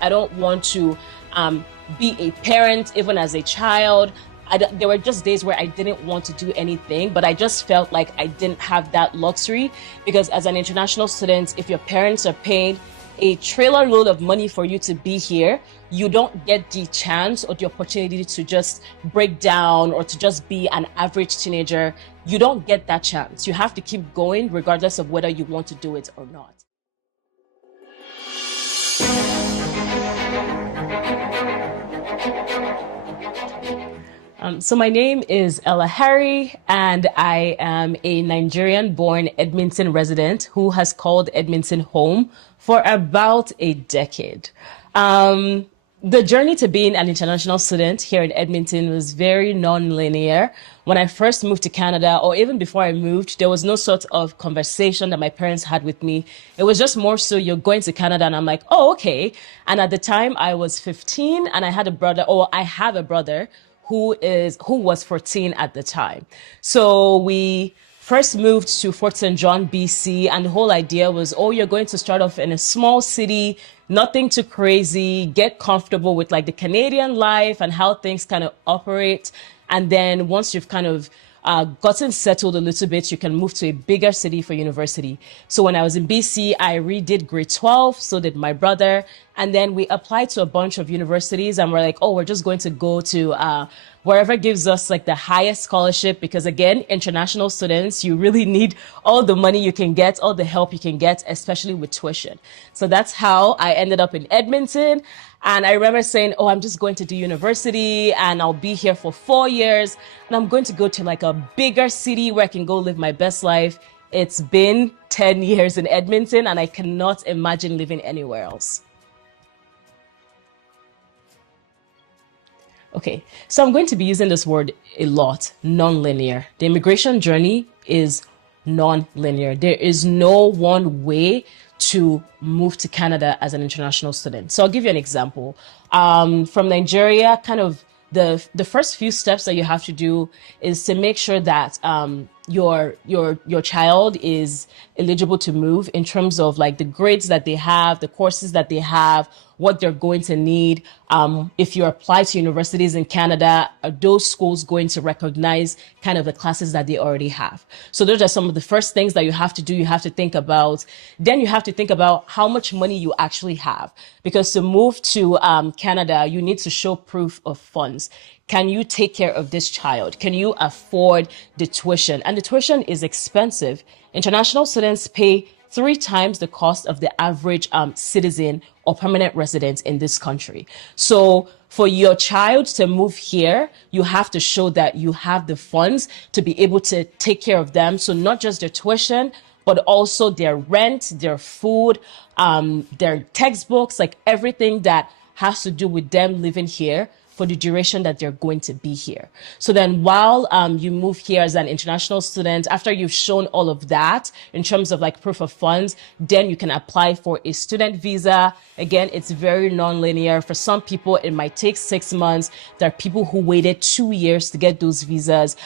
I don't want to be a parent even as a child. There were just days where I didn't want to do anything, but I just felt like I didn't have that luxury, because as an international student, if your parents are paying a trailer load of money for you to be here, you don't get the chance or the opportunity to just break down or to just be an average teenager. You don't get that chance. You have to keep going regardless of whether you want to do it or not. So my name is Ella Harry, and I am a Nigerian-born Edmonton resident who has called Edmonton home for about a decade. The journey to being an international student here in Edmonton was very non-linear. When I first moved to Canada, or even before I moved, there was no sort of conversation that my parents had with me. It was just more so, you're going to Canada, and I'm like, oh, okay. And at the time I was 15, and I have a brother who was 14 at the time. So we first moved to Fort St. John, BC, and the whole idea was, oh, you're going to start off in a small city, nothing too crazy, get comfortable with like the Canadian life and how things kind of operate. And then once you've kind of gotten settled a little bit, you can move to a bigger city for university. So when I was in BC, I redid grade 12, so did my brother. And then we applied to a bunch of universities, and we're like, oh, we're just going to go to wherever gives us like the highest scholarship, because again, international students, you really need all the money you can get, all the help you can get, especially with tuition. So that's how I ended up in Edmonton. And I remember saying, oh, I'm just going to do university and I'll be here for 4 years and I'm going to go to like a bigger city where I can go live my best life. It's been 10 years in Edmonton and I cannot imagine living anywhere else. Okay, so I'm going to be using this word a lot, non-linear. The immigration journey is non-linear. There is no one way to move to Canada as an international student. So I'll give you an example. From Nigeria, kind of the first few steps that you have to do is to make sure that your child is eligible to move in terms of like the grades that they have, the courses that they have, what they're going to need. If you apply to universities in Canada, are those schools going to recognize kind of the classes that they already have? So those are some of the first things that you have to do. You have to think about. Then you have to think about how much money you actually have. Because to move to Canada, you need to show proof of funds. Can you take care of this child? Can you afford the tuition? And the tuition is expensive. International students pay 3 times the cost of the average citizen or permanent resident in this country. So for your child to move here, you have to show that you have the funds to be able to take care of them. So not just their tuition, but also their rent, their food, their textbooks, like everything that has to do with them living here for the duration that they're going to be here. So then while you move here as an international student, after you've shown all of that in terms of like proof of funds, then you can apply for a student visa. Again, it's very non-linear. For some people, it might take 6 months. There are people who waited 2 years to get those visas.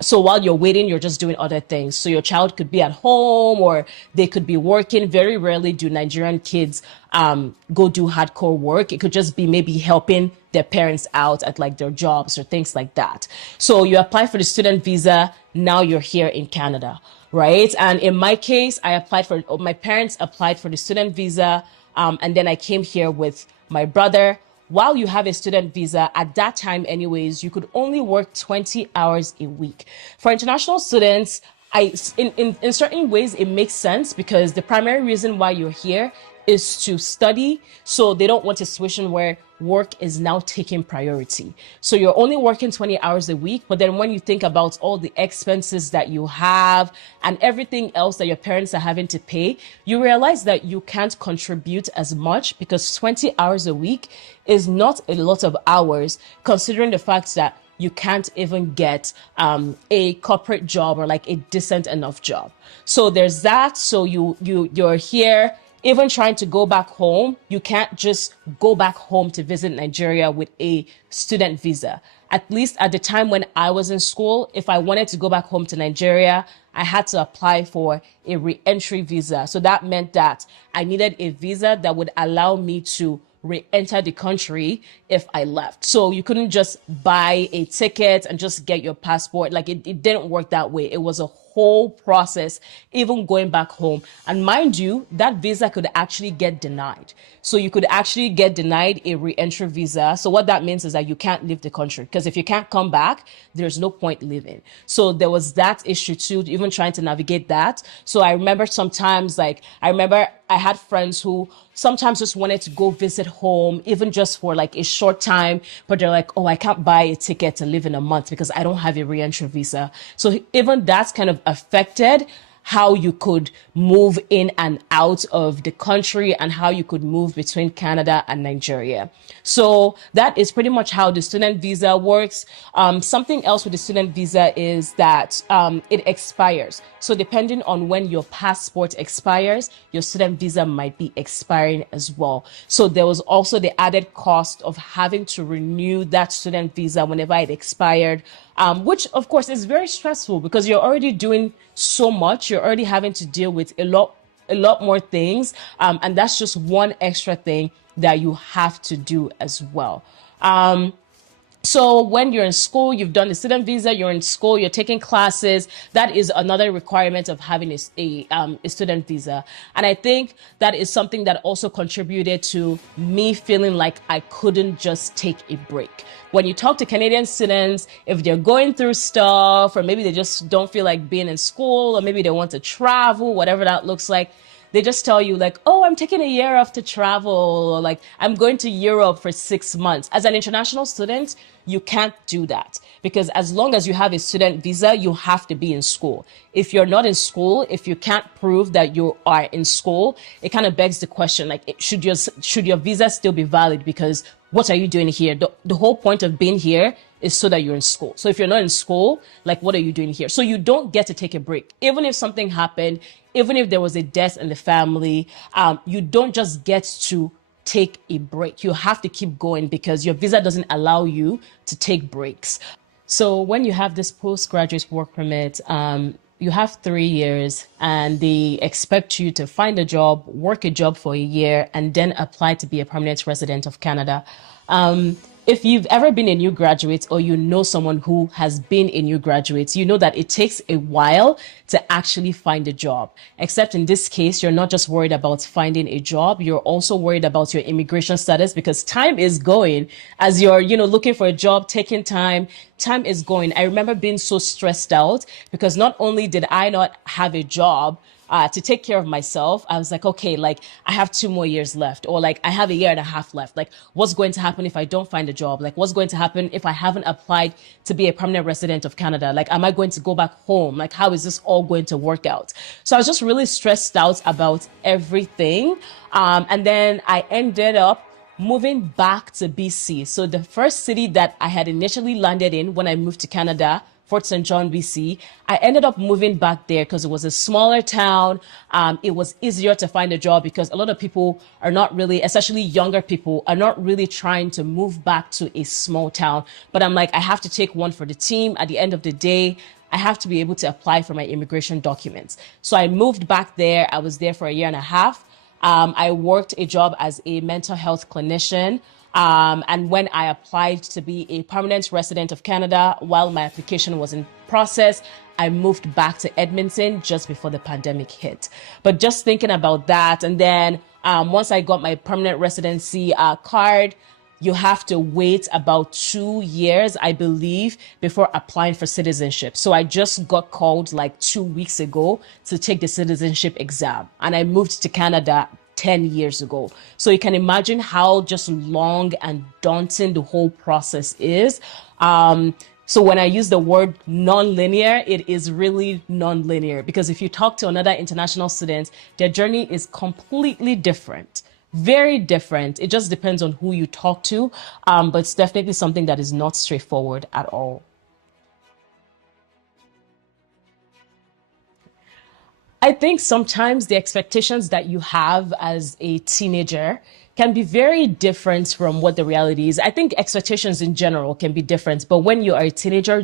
So while you're waiting, you're just doing other things. So your child could be at home or they could be working. Very rarely do Nigerian kids go do hardcore work. It could just be maybe helping their parents out at like their jobs or things like that. So you apply for the student visa. Now you're here in Canada, right? And in my case, my parents applied for the student visa. And then I came here with my brother. While you have a student visa, at that time anyways, you could only work 20 hours a week. For international students, in certain ways, it makes sense because the primary reason why you're here is to study. So they don't want a situation where work is now taking priority. So you're only working 20 hours a week. But then when you think about all the expenses that you have and everything else that your parents are having to pay, you realize that you can't contribute as much because 20 hours a week is not a lot of hours, considering the fact that you can't even get a corporate job or like a decent enough job. So there's that. So you're here. Even trying to go back home, you can't just go back home to visit Nigeria with a student visa. At least at the time when I was in school, if I wanted to go back home to Nigeria, I had to apply for a re-entry visa. So that meant that I needed a visa that would allow me to re-enter the country if I left. So you couldn't just buy a ticket and just get your passport. Like it didn't work that way. It was a whole process, even going back home. And mind you, that visa could actually get denied. So you could actually get denied a re-entry visa. So what that means is that you can't leave the country, because if you can't come back, there's no point living. So there was that issue too, even trying to navigate that. So I remember sometimes, like, I had friends who sometimes just wanted to go visit home, even just for like a short time, but they're like, oh, I can't buy a ticket to live in a month because I don't have a re-entry visa. So even that's kind of affected how you could move in and out of the country and how you could move between Canada and Nigeria. So that is pretty much how the student visa works. Something else with the student visa is that it expires. So depending on when your passport expires, your student visa might be expiring as well. So there was also the added cost of having to renew that student visa whenever it expired, which of course is very stressful because you're already doing so much. You're already having to deal with a lot more things. And that's just one extra thing that you have to do as well. So when you're in school, you've done the student visa, you're in school, you're taking classes, that is another requirement of having a student visa. And I think that is something that also contributed to me feeling like I couldn't just take a break. When you talk to Canadian students, if they're going through stuff, or maybe they just don't feel like being in school, or maybe they want to travel, whatever that looks like, they just tell you like, oh, I'm taking a year off to travel, or like, I'm going to Europe for 6 months. As an international student, you can't do that, because as long as you have a student visa, you have to be in school. If you're not in school, if you can't prove that you are in school, it kind of begs the question, like, should your visa still be valid? Because what are you doing here? The whole point of being here is so that you're in school. So if you're not in school, like, what are you doing here? So you don't get to take a break. Even if something happened, even if there was a death in the family, you don't just get to take a break. You have to keep going because your visa doesn't allow you to take breaks. So when you have this postgraduate work permit, you have 3 years and they expect you to find a job, work a job for a year, and then apply to be a permanent resident of Canada. If you've ever been a new graduate, or you know someone who has been a new graduate, you know that it takes a while to actually find a job. Except in this case, you're not just worried about finding a job, you're also worried about your immigration status, because time is going as you're, looking for a job, taking time is going. I remember being so stressed out because not only did I not have a job, to take care of myself, I was like, okay, like, I have 2 more years left, or like, I have a year and a half left. Like, what's going to happen if I don't find a job? Like, what's going to happen if I haven't applied to be a permanent resident of Canada? Like, am I going to go back home? Like, how is this all going to work out? So I was just really stressed out about everything. And then I ended up moving back to BC. So the first city that I had initially landed in when I moved to Canada, Fort St. John, BC. I ended up moving back there because it was a smaller town. It was easier to find a job because a lot of people are not really, especially younger people, are not really trying to move back to a small town. But I'm like, I have to take one for the team. At the end of the day, I have to be able to apply for my immigration documents. So I moved back there. I was there for a year and a half. I worked a job as a mental health clinician. And when I applied to be a permanent resident of Canada, while my application was in process, I moved back to Edmonton just before the pandemic hit. But just thinking about that, and then once I got my permanent residency card, you have to wait about 2 years, I believe, before applying for citizenship. So I just got called like 2 weeks ago to take the citizenship exam, and I moved to Canada 10 years ago. So you can imagine how just long and daunting the whole process is. So when I use the word non-linear, it is really non-linear, because if you talk to another international student, their journey is completely different, very different. It just depends on who you talk to, but it's definitely something that is not straightforward at all. I think sometimes the expectations that you have as a teenager can be very different from what the reality is. I think expectations in general can be different, but when you are a teenager,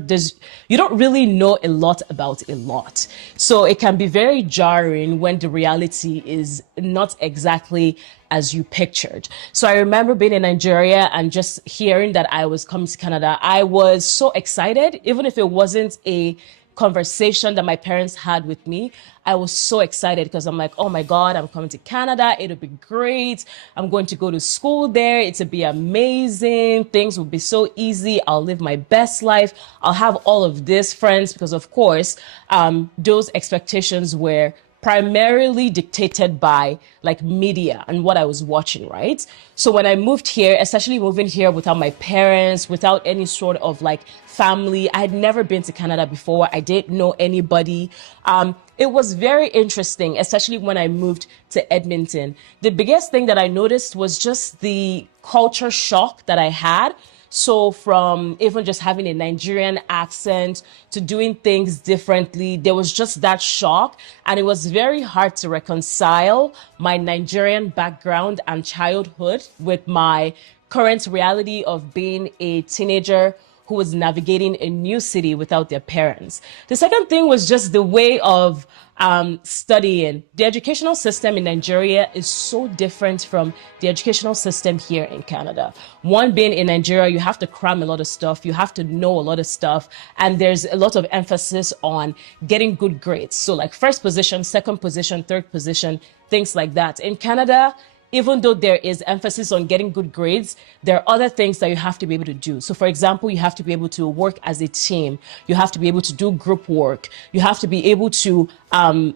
you don't really know a lot about a lot. So it can be very jarring when the reality is not exactly as you pictured. So I remember being in Nigeria and just hearing that I was coming to Canada. I was so excited, even if it wasn't a conversation that my parents had with me. I was so excited because I'm like, oh my God, I'm coming to Canada. It'll be great. I'm going to go to school there. It'll be amazing. Things will be so easy. I'll live my best life. I'll have all of these friends because, of course, those expectations were primarily dictated by like media and what I was watching, right? So when I moved here, especially moving here without my parents, without any sort of like family, I had never been to Canada before. I didn't know anybody. It was very interesting, especially when I moved to Edmonton. The biggest thing that I noticed was just the culture shock that I had. So from even just having a Nigerian accent to doing things differently, there was just that shock. And it was very hard to reconcile my Nigerian background and childhood with my current reality of being a teenager who was navigating a new city without their parents. The second thing was just the way of studying. The educational system in Nigeria is so different from the educational system here in Canada. One, being in Nigeria, you have to cram a lot of stuff. You have to know a lot of stuff. And there's a lot of emphasis on getting good grades. So like first position, second position, third position, things like that. In Canada, even though there is emphasis on getting good grades, there are other things that you have to be able to do. So for example, you have to be able to work as a team. You have to be able to do group work. You have to be able to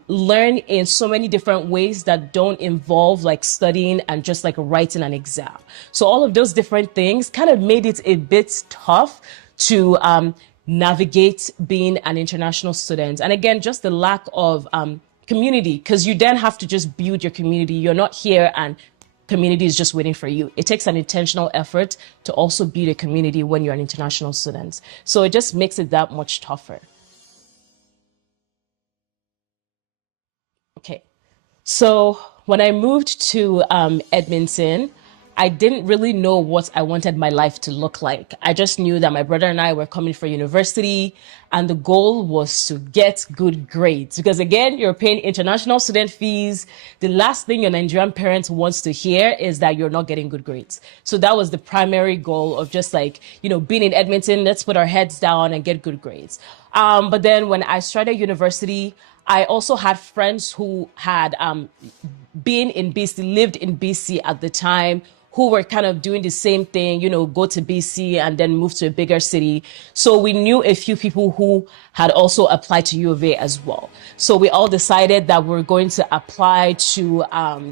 learn in so many different ways that don't involve like studying and just like writing an exam. So all of those different things kind of made it a bit tough to navigate being an international student. And again, just the lack of community, because you then have to just build your community. You're not here and community is just waiting for you. It takes an intentional effort to also build a community when you're an international student. So it just makes it that much tougher. Okay. So when I moved to Edmonton, I didn't really know what I wanted my life to look like. I just knew that my brother and I were coming for university, and the goal was to get good grades. Because again, you're paying international student fees. The last thing your Nigerian parents wants to hear is that you're not getting good grades. So that was the primary goal of just like, being in Edmonton, let's put our heads down and get good grades. But then when I started university, I also had friends who had been in BC, lived in BC at the time, who were kind of doing the same thing, go to BC and then move to a bigger city. So we knew a few people who had also applied to U of A as well. So we all decided that we're going to apply to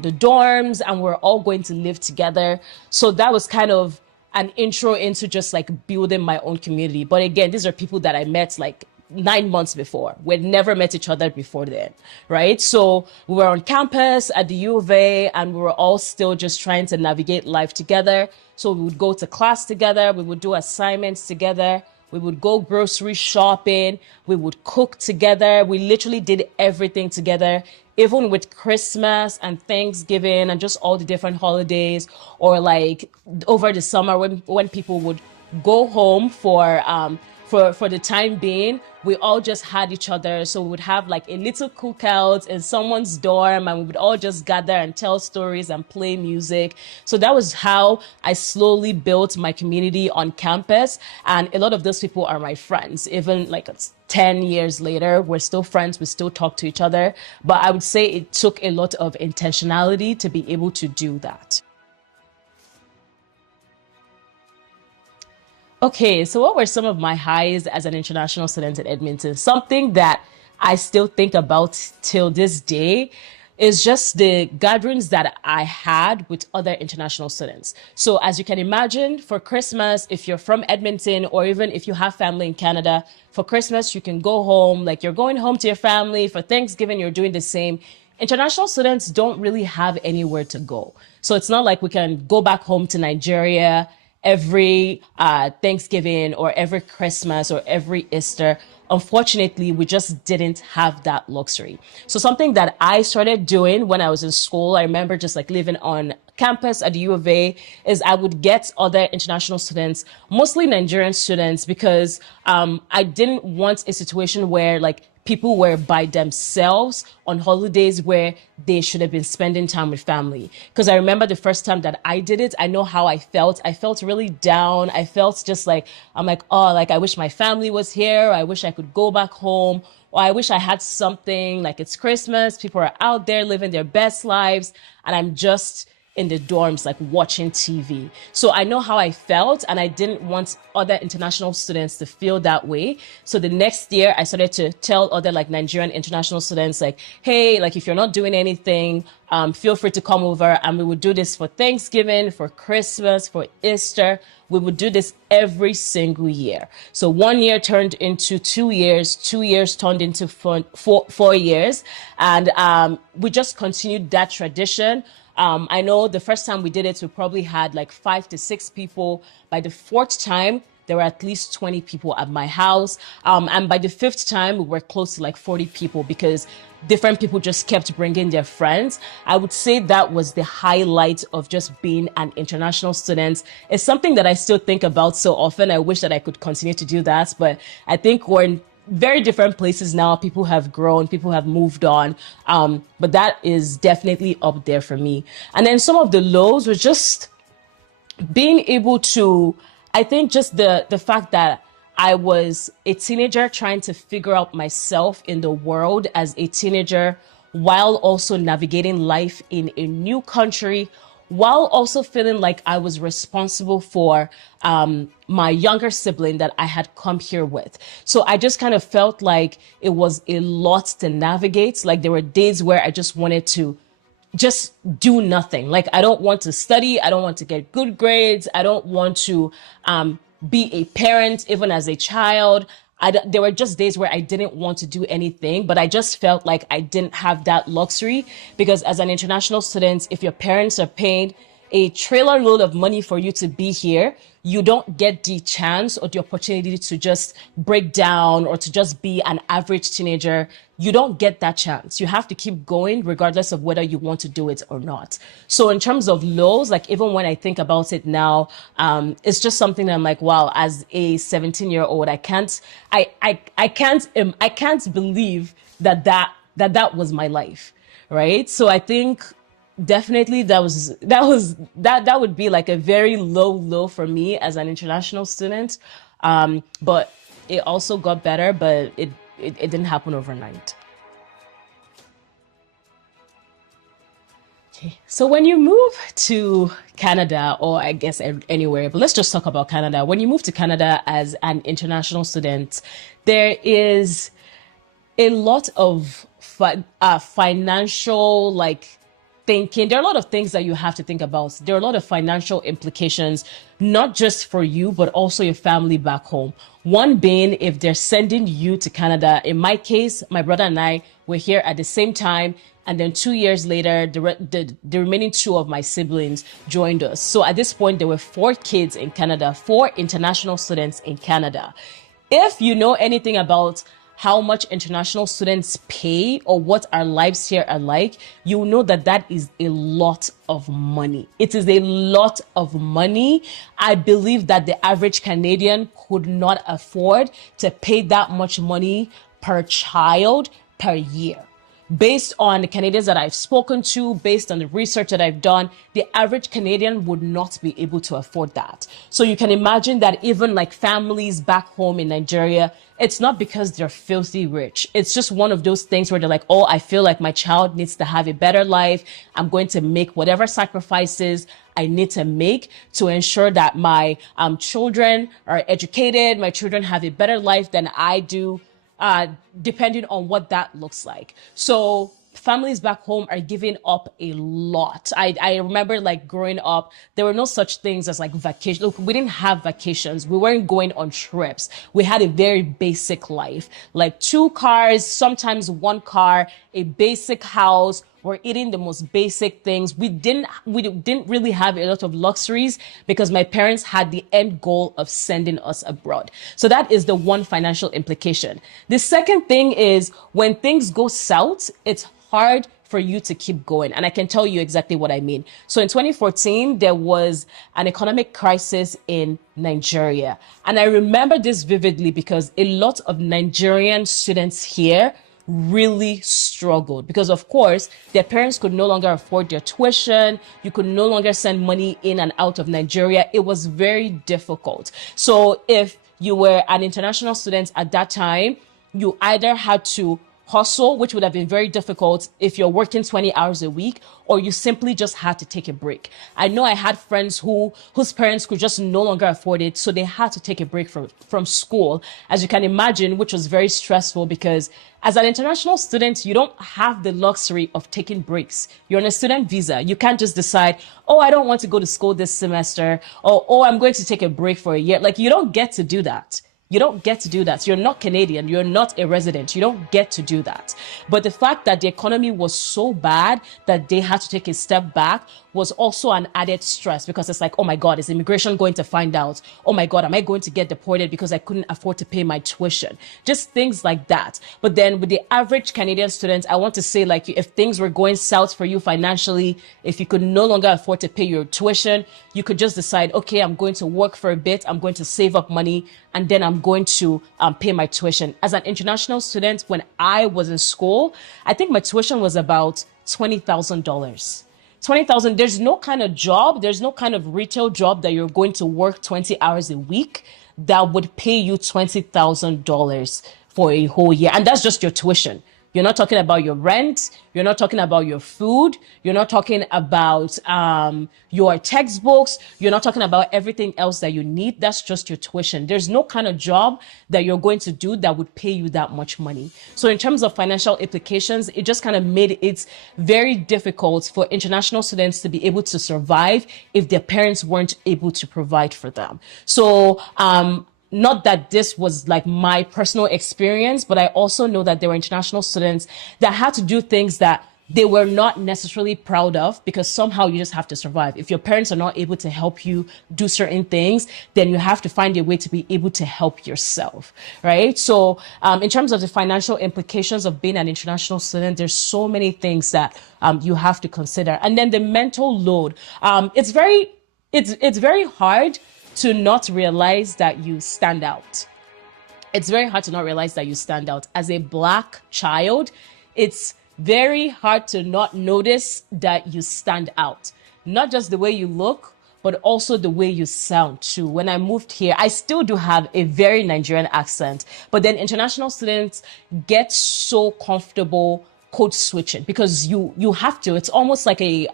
the dorms and we're all going to live together. So that was kind of an intro into just like building my own community. But again, these are people that I met like 9 months before. We'd never met each other before then, right? So we were on campus at the U of A and we were all still just trying to navigate life together. So we would go to class together. We would do assignments together. We would go grocery shopping. We would cook together. We literally did everything together, even with Christmas and Thanksgiving and just all the different holidays, or like over the summer when people would go home for the time being, we all just had each other. So we would have like a little cookout in someone's dorm and we would all just gather and tell stories and play music. So that was how I slowly built my community on campus. And a lot of those people are my friends. Even like it's 10 years later, we're still friends. We still talk to each other. But I would say it took a lot of intentionality to be able to do that. Okay, so what were some of my highs as an international student in Edmonton? Something that I still think about till this day is just the gatherings that I had with other international students. So as you can imagine, for Christmas, if you're from Edmonton or even if you have family in Canada, for Christmas, you can go home, like you're going home to your family. For Thanksgiving, you're doing the same. International students don't really have anywhere to go. So it's not like we can go back home to Nigeria every Thanksgiving or every Christmas or every Easter. Unfortunately, we just didn't have that luxury. So something that I started doing when I was in school, I remember just like living on campus at the U of A, is I would get other international students, mostly Nigerian students, because I didn't want a situation where like people were by themselves on holidays where they should have been spending time with family. Because I remember the first time that I did it, I know how I felt. I felt really down. I felt just like, I'm like, oh, like I wish my family was here. I wish I could go back home. Or I wish I had something like it's Christmas. People are out there living their best lives. And I'm just in the dorms, like watching TV. So I know how I felt, and I didn't want other international students to feel that way. So the next year I started to tell other like Nigerian international students like, hey, like if you're not doing anything, feel free to come over, and we would do this for Thanksgiving, for Christmas, for Easter. We would do this every single year. So 1 year turned into 2 years, 2 years turned into 4 years. And we just continued that tradition. I know the first time we did it, we probably had like 5 to 6 people. By the 4th time, there were at least 20 people at my house. And by the 5th time, we were close to like 40 people because different people just kept bringing their friends. I would say that was the highlight of just being an international student. It's something that I still think about so often. I wish that I could continue to do that, but I think we're in very different places now. People have grown, people have moved on. But that is definitely up there for me. And then some of the lows was just being able to, I think just the fact that I was a teenager trying to figure out myself in the world as a teenager, while also navigating life in a new country, while also feeling like I was responsible for my younger sibling that I had come here with. So I just kind of felt like it was a lot to navigate. Like there were days where I just wanted to just do nothing. Like I don't want to study. I don't want to get good grades. I don't want to be a parent, even as a child. There were just days where I didn't want to do anything, but I just felt like I didn't have that luxury because as an international student, if your parents are paying a trailer load of money for you to be here, you don't get the chance or the opportunity to just break down or to just be an average teenager. You don't get that chance. You have to keep going regardless of whether you want to do it or not. So in terms of lows, like even when I think about it now, it's just something that I'm like, wow, as a 17-year-old, I can't believe that was my life. Right. So I think definitely that would be like a very low for me as an international student. But it also got better, but it didn't happen overnight. Okay. So when you move to Canada, or I guess anywhere, but let's just talk about Canada. When you move to Canada as an international student, there is a lot of financial thinking. There are a lot of things that you have to think about. There are a lot of financial implications, not just for you, but also your family back home. One being if they're sending you to Canada. In my case, my brother and I were here at the same time. And then 2 years later, the remaining 2 of my siblings joined us. So at this point, there were 4 kids in Canada, 4 international students in Canada. If you know anything about how much international students pay or what our lives here are like, you know that is a lot of money. It is a lot of money. I believe that the average Canadian could not afford to pay that much money per child per year. Based on the Canadians that I've spoken to, based on the research that I've done, the average Canadian would not be able to afford that. So you can imagine that even like families back home in Nigeria, it's not because they're filthy rich. It's just one of those things where they're like, oh, I feel like my child needs to have a better life. I'm going to make whatever sacrifices I need to make to ensure that my children are educated, my children have a better life than I do. Depending on what that looks like. So families back home are giving up a lot. I remember like growing up, there were no such things as like vacation. Look, we didn't have vacations. We weren't going on trips. We had a very basic life, like 2 cars, sometimes 1 car, a basic house. We're eating the most basic things. We didn't really have a lot of luxuries because my parents had the end goal of sending us abroad. So that is the one financial implication. The second thing is when things go south, it's hard for you to keep going. And I can tell you exactly what I mean. So in 2014, there was an economic crisis in Nigeria. And I remember this vividly because a lot of Nigerian students here really struggled because, of course, their parents could no longer afford their tuition. You could no longer send money in and out of Nigeria. It was very difficult. So if you were an international student at that time, you either had to hustle, which would have been very difficult if you're working 20 hours a week, or you simply just had to take a break. I know I had friends whose parents could just no longer afford it, so they had to take a break from school, as you can imagine, which was very stressful because as an international student, you don't have the luxury of taking breaks. You're on a student visa. You can't just decide, oh, I don't want to go to school this semester, or oh, I'm going to take a break for a year. Like, you don't get to do that. You don't get to do that. You're not Canadian. You're not a resident. You don't get to do that. But the fact that the economy was so bad that they had to take a step back was also an added stress because it's like, oh my God, is immigration going to find out? Oh my God, am I going to get deported because I couldn't afford to pay my tuition? Just things like that. But then with the average Canadian student, I want to say, like, if things were going south for you financially, if you could no longer afford to pay your tuition, you could just decide, okay, I'm going to work for a bit. I'm going to save up money, and then I'm going to pay my tuition. As an international student, when I was in school, I think my tuition was about $20,000. 20,000, there's no kind of job, there's no kind of retail job that you're going to work 20 hours a week that would pay you $20,000 for a whole year. And that's just your tuition. You're not talking about your rent. You're not talking about your food. You're not talking about your textbooks. You're not talking about everything else that you need. That's just your tuition. There's no kind of job that you're going to do that would pay you that much money. So in terms of financial implications, it just kind of made it very difficult for international students to be able to survive if their parents weren't able to provide for them. So not that this was like my personal experience, but I also know that there were international students that had to do things that they were not necessarily proud of because somehow you just have to survive. If your parents are not able to help you do certain things, then you have to find a way to be able to help yourself, right? So in terms of the financial implications of being an international student, there's so many things that you have to consider. And then the mental load. It's very hard to not realize that you stand out. It's very hard to not realize that you stand out. As a Black child, it's very hard to not notice that you stand out. Not just the way you look, but also the way you sound too. When I moved here, I still do have a very Nigerian accent, but then international students get so comfortable code switching because you have to. It's almost like a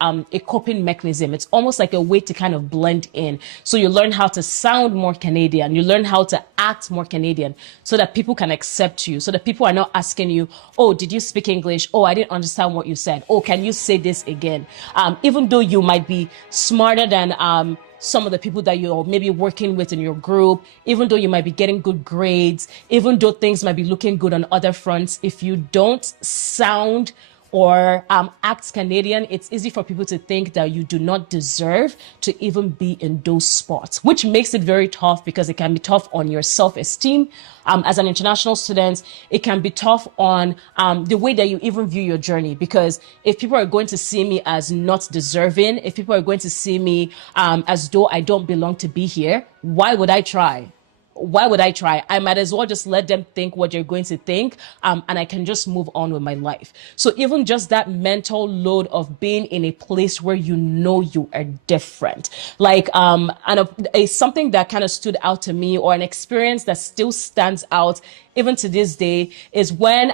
coping mechanism. It's almost like a way to kind of blend in. So you learn how to sound more Canadian. You learn how to act more Canadian so that people can accept you, so that people are not asking you, oh, did you speak English? Oh, I didn't understand what you said. Oh, can you say this again? Even though you might be smarter than some of the people that you're maybe working with in your group, even though you might be getting good grades, even though things might be looking good on other fronts, if you don't sound or act Canadian, it's easy for people to think that you do not deserve to even be in those spots, which makes it very tough because it can be tough on your self-esteem. As an international student, it can be tough on the way that you even view your journey, because if people are going to see me as not deserving, if people are going to see me as though I don't belong to be here, why would I try? Why would I try? I might as well just let them think what they're going to think, and I can just move on with my life. So even just that mental load of being in a place where you know you are different, like something that kind of stood out to me, or an experience that still stands out even to this day, is when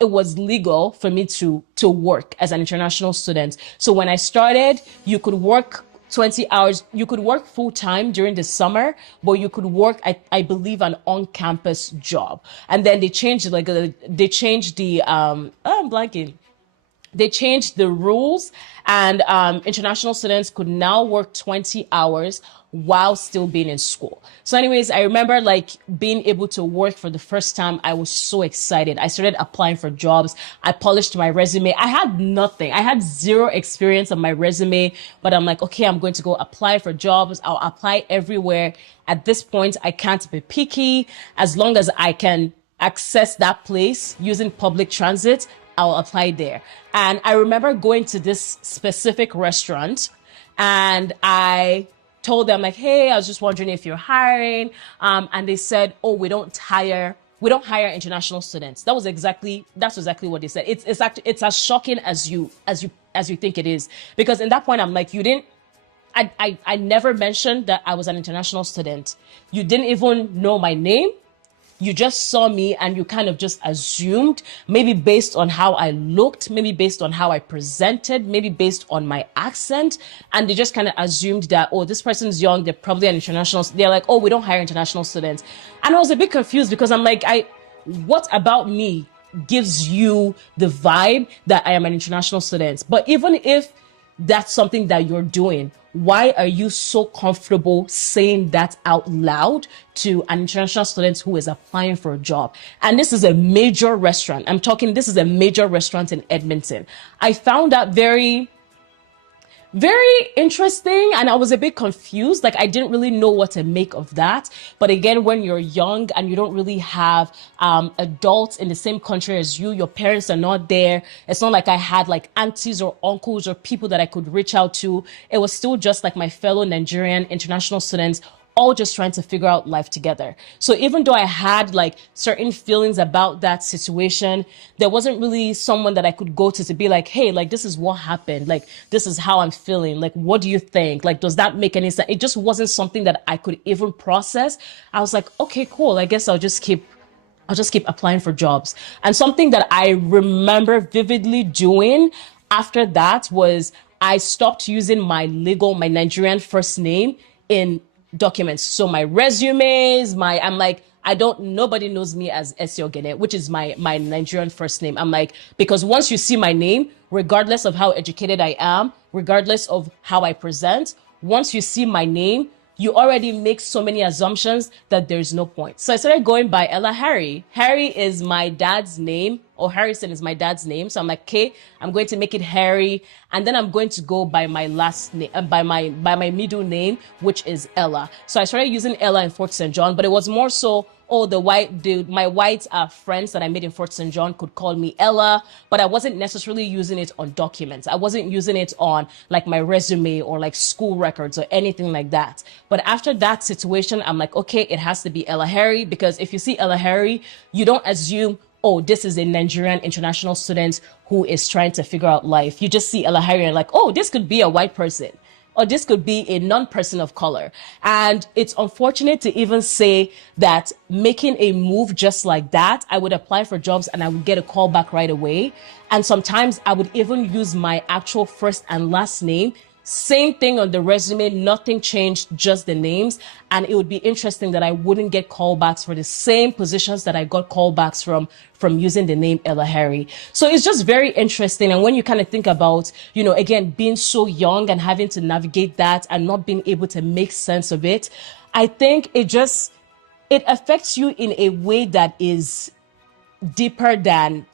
it was legal for me to work as an international student. So when I started, you could work 20 hours. You could work full time during the summer, but you could work, I believe, an on-campus job. And then they changed They changed the rules, and international students could now work 20 hours while still being in school. So anyways, I remember like being able to work for the first time. I was so excited. I started applying for jobs. I polished my resume. I had nothing. I had zero experience on my resume, but I'm like, okay, I'm going to go apply for jobs. I'll apply everywhere. At this point, I can't be picky. As long as I can access that place using public transit, I'll apply there. And I remember going to this specific restaurant, and I told them like, hey, I was just wondering if you're hiring. And they said, oh, we don't hire we don't hire international students. That's exactly what they said. It's as shocking as you think it is, because in that point I'm like, you didn't. I never mentioned that I was an international student. You didn't even know my name. You just saw me and you kind of just assumed, maybe based on how I looked, maybe based on how I presented, maybe based on my accent. And they just kind of assumed that, oh, this person's young, they're probably an international. They're like, oh, we don't hire international students. And I was a bit confused because I'm like, what about me gives you the vibe that I am an international student? But even if that's something that you're doing, why are you so comfortable saying that out loud to an international student who is applying for a job? And this is a major restaurant. This is a major restaurant in Edmonton. I found that very interesting, and I was a bit confused. Like, I didn't really know what to make of that. But again, when you're young and you don't really have adults in the same country as you, your parents are not there. It's not like I had like aunties or uncles or people that I could reach out to. It was still just like my fellow Nigerian international students, all just trying to figure out life together. So even though I had like certain feelings about that situation, there wasn't really someone that I could go to be like, hey, like, this is what happened. Like, this is how I'm feeling. Like, what do you think? Like, does that make any sense? It just wasn't something that I could even process. I was like, okay, cool. I guess I'll just keep applying for jobs. And something that I remember vividly doing after that was I stopped using my Nigerian first name in documents. So my resumes, nobody knows me as Ella Ogene, which is my Nigerian first name. I'm like, because once you see my name, regardless of how educated I am, regardless of how I present, once you see my name, you already make so many assumptions that there's no point. So I started going by Ella Harry. Harry is my dad's name, or Harrison is my dad's name. So I'm like, okay, I'm going to make it Harry. And then I'm going to go by my last name, by my middle name, which is Ella. So I started using Ella in Fort St. John, but it was more so, my white friends that I made in Fort St. John could call me Ella, but I wasn't necessarily using it on documents. I wasn't using it on like my resume or like school records or anything like that. But after that situation, I'm like, okay, it has to be Ella Harry, because if you see Ella Harry, you don't assume, oh, this is a Nigerian international student who is trying to figure out life. You just see Ella Harry and like, oh, this could be a white person, or this could be a non-person of color. And it's unfortunate to even say that making a move just like that, I would apply for jobs and I would get a call back right away. And sometimes I would even use my actual first and last name. Same thing on the resume, nothing changed, just the names. And it would be interesting that I wouldn't get callbacks for the same positions that I got callbacks from using the name Ella Harry. So it's just very interesting. And when you kind of think about, again, being so young and having to navigate that and not being able to make sense of it, I think it affects you in a way that is deeper than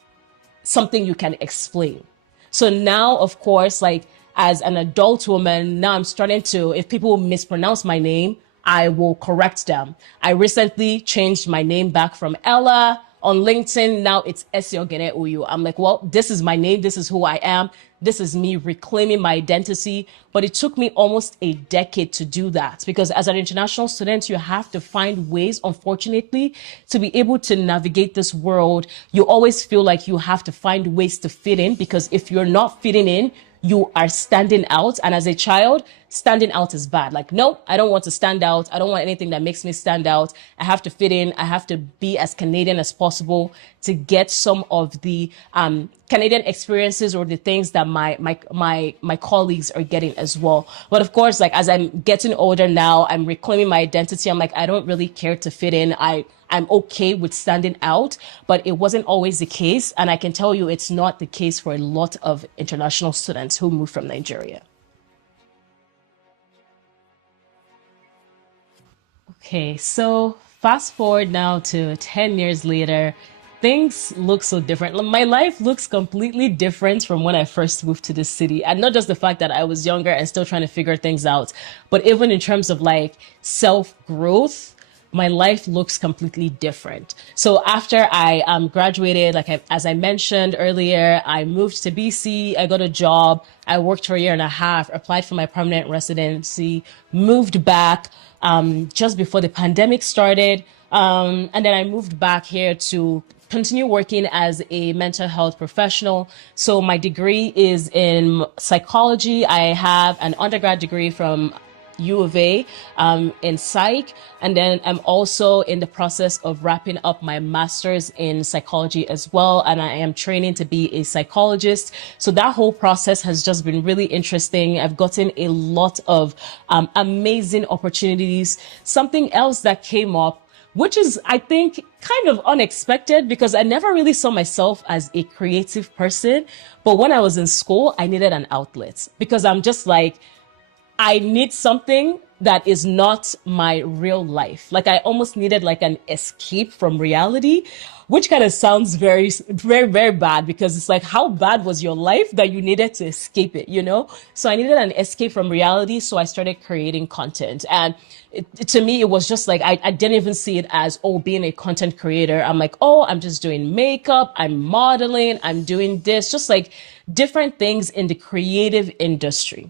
something you can explain. So now, of course, like, as an adult woman, now I'm starting to, if people mispronounce my name, I will correct them. I recently changed my name back from Ella. On LinkedIn, now it's Ella Ogene Uyu. I'm like, well, this is my name. This is who I am. This is me reclaiming my identity. But it took me almost a decade to do that, because as an international student, you have to find ways, unfortunately, to be able to navigate this world. You always feel like you have to find ways to fit in, because if you're not fitting in, you are standing out. And as a child, standing out is bad. Like, no, I don't want to stand out. I don't want anything that makes me stand out. I have to fit in. I have to be as Canadian as possible to get some of the Canadian experiences or the things that my colleagues are getting as well. But of course, like, as I'm getting older now, I'm reclaiming my identity. I'm like, I don't really care to fit in. I'm okay with standing out, but it wasn't always the case. And I can tell you it's not the case for a lot of international students who move from Nigeria. Okay, so fast forward now to 10 years later, things look so different. My life looks completely different from when I first moved to the city. And not just the fact that I was younger and still trying to figure things out, but even in terms of like self-growth, my life looks completely different. So after I graduated, as I mentioned earlier, I moved to BC. I got a job. I worked for a year and a half, applied for my permanent residency, moved back just before the pandemic started. And then I moved back here to continue working as a mental health professional. So my degree is in psychology. I have an undergrad degree from U of A in psych, and then I'm also in the process of wrapping up my master's in psychology as well, and I am training to be a psychologist. So that whole process has just been really interesting. I've gotten a lot of amazing opportunities. Something else that came up, which is, I think, kind of unexpected, because I never really saw myself as a creative person. But when I was in school, I needed an outlet, because I'm just like, I need something that is not my real life. Like, I almost needed like an escape from reality, which kind of sounds very, very, very bad, because it's like, how bad was your life that you needed to escape it, you know? So I needed an escape from reality. So I started creating content. And to me, it was just like, I didn't even see it as, oh, being a content creator. I'm like, oh, I'm just doing makeup, I'm modeling, I'm doing this, just like different things in the creative industry.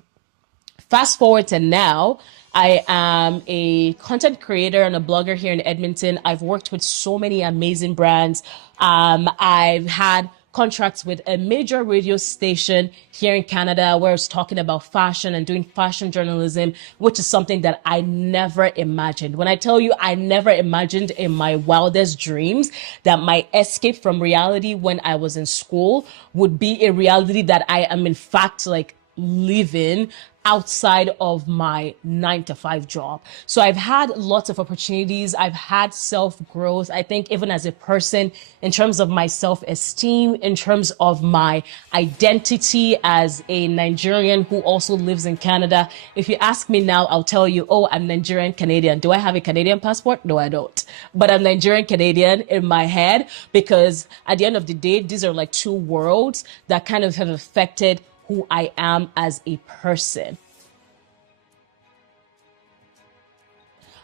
Fast forward to now, I am a content creator and a blogger here in Edmonton. I've worked with so many amazing brands. I've had contracts with a major radio station here in Canada where I was talking about fashion and doing fashion journalism, which is something that I never imagined. When I tell you, I never imagined in my wildest dreams that my escape from reality when I was in school would be a reality that I am in fact like living outside of my 9 to 5 job. So I've had lots of opportunities. I've had self-growth. I think even as a person, in terms of my self-esteem, in terms of my identity as a Nigerian who also lives in Canada. If you ask me now, I'll tell you, oh, I'm Nigerian Canadian. Do I have a Canadian passport? No, I don't. But I'm Nigerian Canadian in my head, because at the end of the day, these are like two worlds that kind of have affected who I am as a person.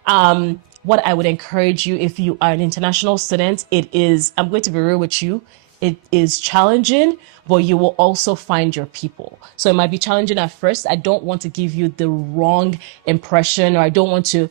What I would encourage you, if you are an international student, I'm going to be real with you, it is challenging, but you will also find your people. So it might be challenging at first. I don't want to give you the wrong impression, or I don't want to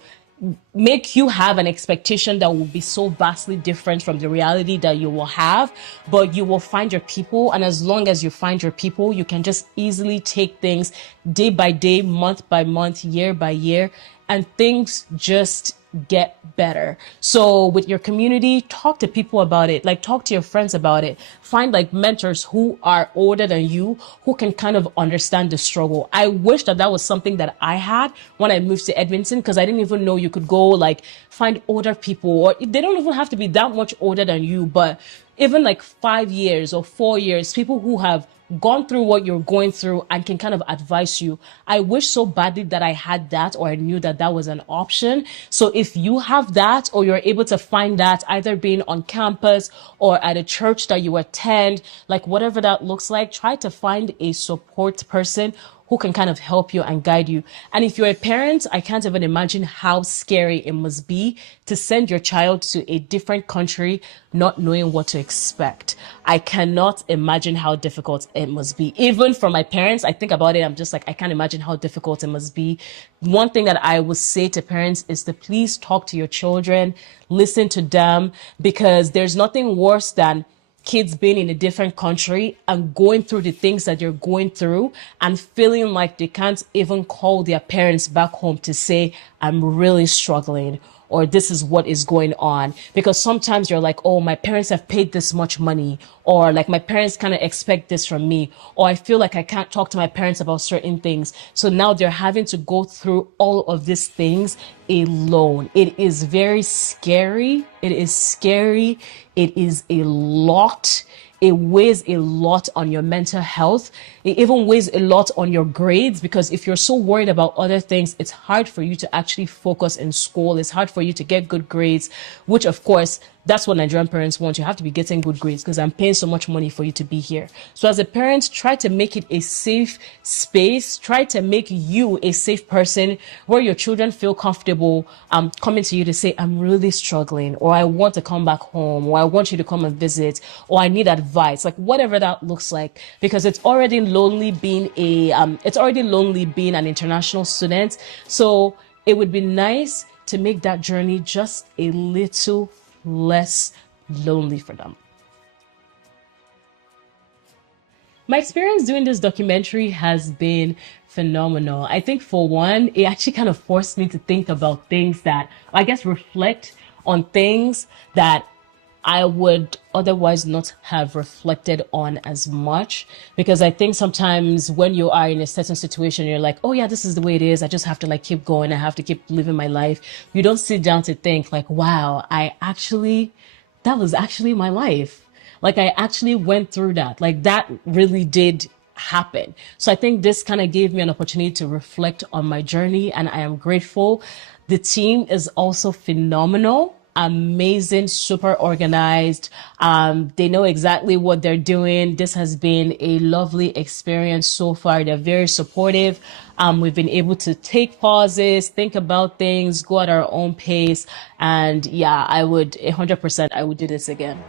make you have an expectation that will be so vastly different from the reality that you will have, but you will find your people. And as long as you find your people, you can just easily take things day by day, month by month, year by year, and things just get better. So with your community, talk to people about it. Like, talk to your friends about it. Find like mentors who are older than you, who can kind of understand the struggle. I wish that was something that I had when I moved to Edmonton, because I didn't even know you could go like find older people, or they don't even have to be that much older than you, but even like 5 years or 4 years, people who have gone through what you're going through and can kind of advise you. I wish so badly that I had that, or I knew that was an option. So if you have that, or you're able to find that, either being on campus or at a church that you attend, like whatever that looks like, try to find a support person who can kind of help you and guide you. And if you're a parent, I can't even imagine how scary it must be to send your child to a different country not knowing what to expect. I cannot imagine how difficult it must be. Even for my parents, I think about it, I'm just like, I can't imagine how difficult it must be. One thing that I would say to parents is to please talk to your children, listen to them, because there's nothing worse than kids being in a different country and going through the things that you're going through and feeling like they can't even call their parents back home to say, I'm really struggling, or this is what is going on. Because sometimes you're like, oh, my parents have paid this much money, or like my parents kind of expect this from me, or I feel like I can't talk to my parents about certain things. So now they're having to go through all of these things alone. It is very scary. It is scary. It is a lot. It weighs a lot on your mental health. It even weighs a lot on your grades, because if you're so worried about other things, it's hard for you to actually focus in school. It's hard for you to get good grades, which of course That's what Nigerian parents want. You have to be getting good grades because I'm paying so much money for you to be here. So as a parent, try to make it a safe space. Try to make you a safe person where your children feel comfortable coming to you to say, I'm really struggling, or I want to come back home, or I want you to come and visit, or I need advice, like whatever that looks like, because it's already lonely being an international student. So it would be nice to make that journey just a little less lonely for them. My experience doing this documentary has been phenomenal. I think for one, it actually kind of forced me to think about things that, I guess, reflect on things that I would otherwise not have reflected on as much. Because I think sometimes when you are in a certain situation, you're like, oh yeah, this is the way it is. I just have to like keep going. I have to keep living my life. You don't sit down to think like, wow, that was actually my life. Like I actually went through that. Like that really did happen. So I think this kind of gave me an opportunity to reflect on my journey, and I am grateful. The team is also phenomenal, amazing, super organized. They know exactly what they're doing. This has been a lovely experience so far. They're very supportive. We've been able to take pauses, think about things, go at our own pace. And yeah, 100%, I would do this again.